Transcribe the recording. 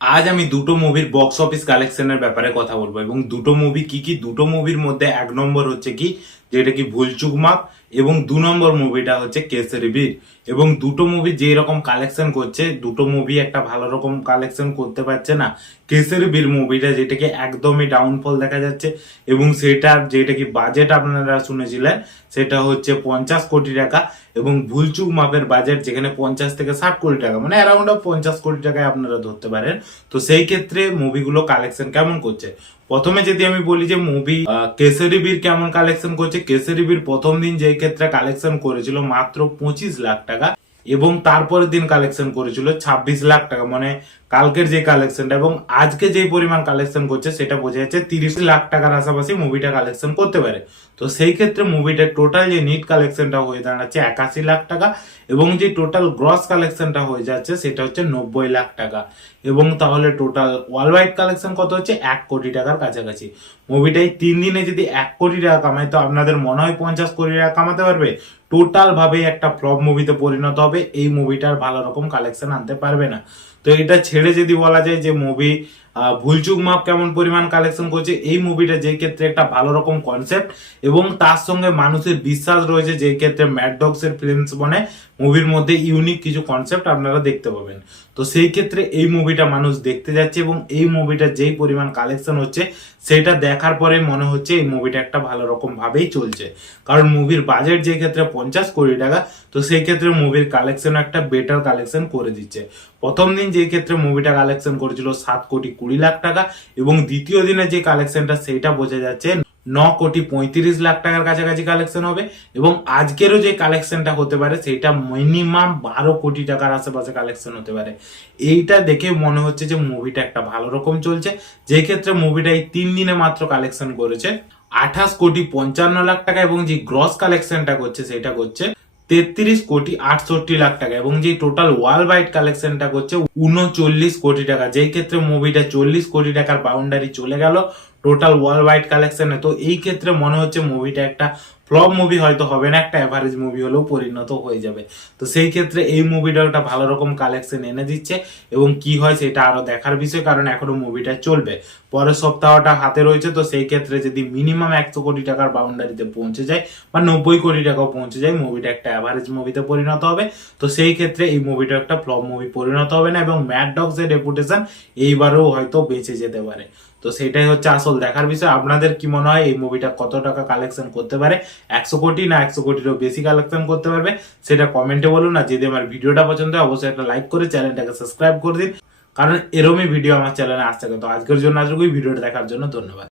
আজ আমি দুটো মুভির বক্স অফিস কালেকশনের ব্যাপারে কথা বলবো এবং দুটো মুভি কি কি। দুটো মুভির মধ্যে এক নম্বর হচ্ছে কি যেটা কি ভুলচুক মাপ, এবং দু নম্বর মুভিটা হচ্ছে কেসরি বীর। এবং দুটো মুভি যে রকম কালেকশন করছে, দুটো মুভি একটা ভালো রকম কালেকশন করতে পারছে না। কেসরি বীর মুভিটা যেটাকে একদমই ডাউনফল দেখা যাচ্ছে, এবং সেটার যেটা কি বাজেট আপনারা শুনেছিলেন সেটা হচ্ছে 50 কোটি টাকা, এবং ভুলচুক মাপের বাজেট যেখানে 50 থেকে 60 কোটি টাকা, মানে অ্যারাউন্ড 50 কোটি টাকায় আপনারা ধরতে পারেন। তো সেই ক্ষেত্রে মুভিগুলো কালেকশন কেমন করছে, প্রথমে যদি আমি বলি যে মুভি কেসরি বীর কেমন কালেকশন করছে। কেসরি বীর প্রথম দিন যে ক্ষেত্রে কালেকশন করেছিল মাত্র 25 লাখ টাকা, এবং তারপরের দিন কালেকশন করেছিল 26 লাখ টাকা, মানে কালকের যে কালেকশনটা এবং আজকে যে পরিমাণ কালেকশন করছে সেটা বোঝা যাচ্ছে 30 লাখ টাকার আশেপাশে মুভিটা কালেকশন করতে পারে। তো সেই ক্ষেত্রে মুভিটার টোটাল যে নিট কালেকশনটা হয়ে দাঁড়াচ্ছে 81 লাখ টাকা, এবং যে টোটাল গ্রস কালেকশনটা হয়ে যাচ্ছে সেটা হচ্ছে 90 লাখ টাকা। এবং তাহলে টোটাল ওয়ার্ল্ড ওয়াইড কালেকশন কত হচ্ছে 1 কোটি টাকার কাছাকাছি। মুভিটাই 3 দিনে যদি 1 কোটি টাকা কামায়, তো আপনাদের মনে হয় 50 কোটি টাকা কামাতে পারবে? টোটাল ভাবে একটা ফ্লপ মুভিতে পরিণত হবে, এই মুভিটার ভালো রকম কালেকশন আনতে পারবে না। তো এটা ছেড়ে যদি বলা যায় যে মুভি ভুলচুক মাপ কেমন পরিমাণ কালেকশন করছে, এই মুভিটা যে ক্ষেত্রে একটা ভালো রকম কনসেপ্ট এবং তার সঙ্গে মানুষের বিশ্বাস রয়েছে, যে ক্ষেত্রে ম্যাড ডগস এর ফিল্মস বনে মুভির মধ্যে ইউনিক কিছু কনসেপ্ট আপনারা দেখতে পাবেন। তো সেই ক্ষেত্রে এই মুভিটা মানুষ দেখতে যাচ্ছে, এবং এই মুভিটা যেই পরিমাণ কালেকশন হচ্ছে সেটা দেখার পরে মনে হচ্ছে এই মুভিটা একটা ভালো রকম ভাবেই চলছে। কারণ মুভির বাজেট যে ক্ষেত্রে 50 কোটি টাকা, তো সেই ক্ষেত্রে মুভির কালেকশন একটা বেটার কালেকশন করে দিচ্ছে। প্রথম দিন যে ক্ষেত্রে মুভিটা কালেকশন করেছিল 7 কোটি 20 লাখ টাকা, এবং দ্বিতীয় দিনে যে কালেকশনটা সেইটা বোঝা যাচ্ছে 9 কোটি 35 লাখ টাকার কাছাকাছি কালেকশন হবে। এবং আজকেরও যে কালেকশনটা হতে পারে সেটা মিনিমাম 12 কোটি টাকার আশেপাশে কালেকশন হতে পারে। এইটা দেখে মনে হচ্ছে যে মুভিটা একটা ভালো রকম চলছে, যে ক্ষেত্রে মুভিটা এই 3 দিনে মাত্র কালেকশন করেছে 28 কোটি 55 লাখ টাকা, এবং যে গ্রস কালেকশনটা করছে সেটা করছে 33 কোটি 68 লাখ টাকা, এবং যে টোটাল ওয়ার্ল্ড ওয়াইড কালেকশনটা করছে 39 কোটি টাকা, যেই ক্ষেত্রে মুভিটা 40 কোটি টাকার বাউন্ডারি চলে গেল টোটাল ওয়ার্ল্ড ওয়াইড কালেকশনে। তো এই ক্ষেত্রে মনে হচ্ছে মুভিটা একটা ফ্লপ মুভি হয়তো হবে না, একটা এভারেজ মুভি হলেও পরিণত হয়ে যাবে। তো সেই ক্ষেত্রে এই মুভিটা একটা ভালো রকম কালেকশন এনে দিচ্ছে, এবং কি হয় সেটা আরো দেখার বিষয়, কারণ এখনো মুভিটা চলবে, পরের সপ্তাহটা হাতে রয়েছে। তো সেই ক্ষেত্রে যদি মিনিমাম 100 কোটি টাকার বাউন্ডারিতে পৌঁছে যায় বা 90 কোটি টাকাও পৌঁছে যায়, মুভিটা একটা এভারেজ মুভিতে পরিণত হবে। তো সেই ক্ষেত্রে এই মুভিটা একটা ফ্লপ মুভি পরিণত হবে না, এবং ম্যাড ডগস এর রেপুটেশন এইবারও হয়তো বেঁচে যেতে পারে। তো সেটাই হচ্ছে আসল দেখার বিষয়। আপনাদের কি মনে হয় এই মুভিটা কত টাকা কালেকশন করতে পারে? 100 কোটি না 100 কোটিরও বেশি কালেকশন করতে পারবে? সেটা কমেন্টে বলুন। আর যদি আমার ভিডিওটা পছন্দ হয় অবশ্যই একটা লাইক করে চ্যানেলটাকে সাবস্ক্রাইব করে দিন, কারণ এরমই ভিডিও আমার চ্যানেলে আসতে থাকে। তো আজকের জন্য আজকেই ভিডিওটা দেখার জন্য ধন্যবাদ।